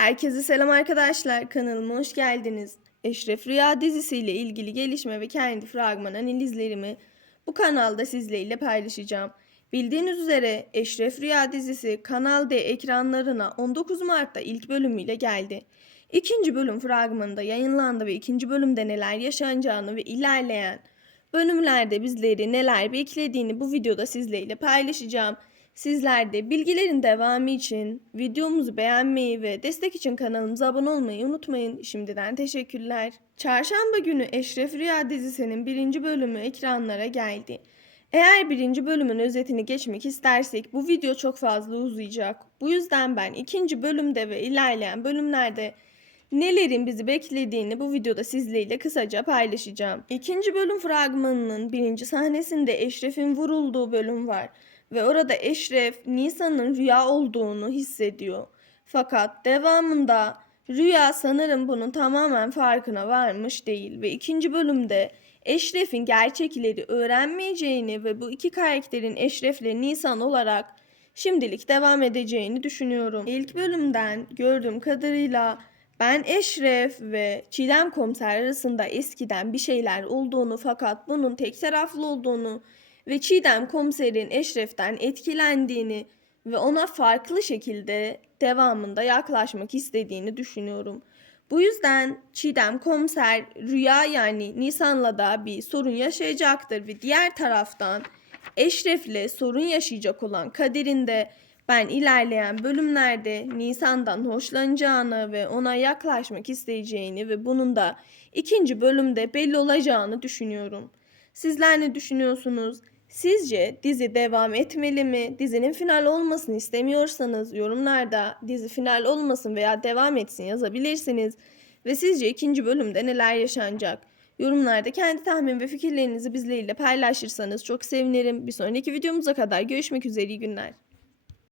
Herkese selam arkadaşlar. Kanalıma hoş geldiniz. Eşref Rüya dizisiyle ilgili gelişme ve kendi fragman analizlerimi bu kanalda sizlerle paylaşacağım. Bildiğiniz üzere Eşref Rüya dizisi Kanal D ekranlarına 19 Mart'ta ilk bölümüyle geldi. İkinci bölüm fragmanında yayınlandı ve ikinci bölümde neler yaşanacağını ve ilerleyen bölümlerde bizleri neler beklediğini bu videoda sizlerle paylaşacağım. Sizler de bilgilerin devamı için videomuzu beğenmeyi ve destek için kanalımıza abone olmayı unutmayın. Şimdiden teşekkürler. Çarşamba günü Eşref Rüya dizisinin birinci bölümü ekranlara geldi. Eğer birinci bölümün özetini geçmek istersek bu video çok fazla uzayacak. Bu yüzden ben ikinci bölümde ve ilerleyen bölümlerde nelerin bizi beklediğini bu videoda sizlerle kısaca paylaşacağım. İkinci bölüm fragmanının birinci sahnesinde Eşref'in vurulduğu bölüm var ve orada Eşref Nisan'ın rüya olduğunu hissediyor. Fakat devamında rüya sanırım bunun tamamen farkına varmış değil ve ikinci bölümde Eşref'in gerçekleri öğrenmeyeceğini ve bu iki karakterin Eşref'le Nisan olarak şimdilik devam edeceğini düşünüyorum. İlk bölümden gördüğüm kadarıyla ben Eşref ve Çiğdem komiser arasında eskiden bir şeyler olduğunu fakat bunun tek taraflı olduğunu ve Çiğdem komiserin Eşref'ten etkilendiğini ve ona farklı şekilde devamında yaklaşmak istediğini düşünüyorum. Bu yüzden Çiğdem komiser Rüya yani Nisan'la da bir sorun yaşayacaktır ve diğer taraftan Eşref'le sorun yaşayacak olan Kadir'in de ben ilerleyen bölümlerde Nisan'dan hoşlanacağını ve ona yaklaşmak isteyeceğini ve bunun da ikinci bölümde belli olacağını düşünüyorum. Sizler ne düşünüyorsunuz? Sizce dizi devam etmeli mi? Dizinin final olmasını istemiyorsanız yorumlarda dizi final olmasın veya devam etsin yazabilirsiniz. Ve sizce ikinci bölümde neler yaşanacak? Yorumlarda kendi tahmin ve fikirlerinizi bizlerle paylaşırsanız çok sevinirim. Bir sonraki videomuza kadar görüşmek üzere iyi günler.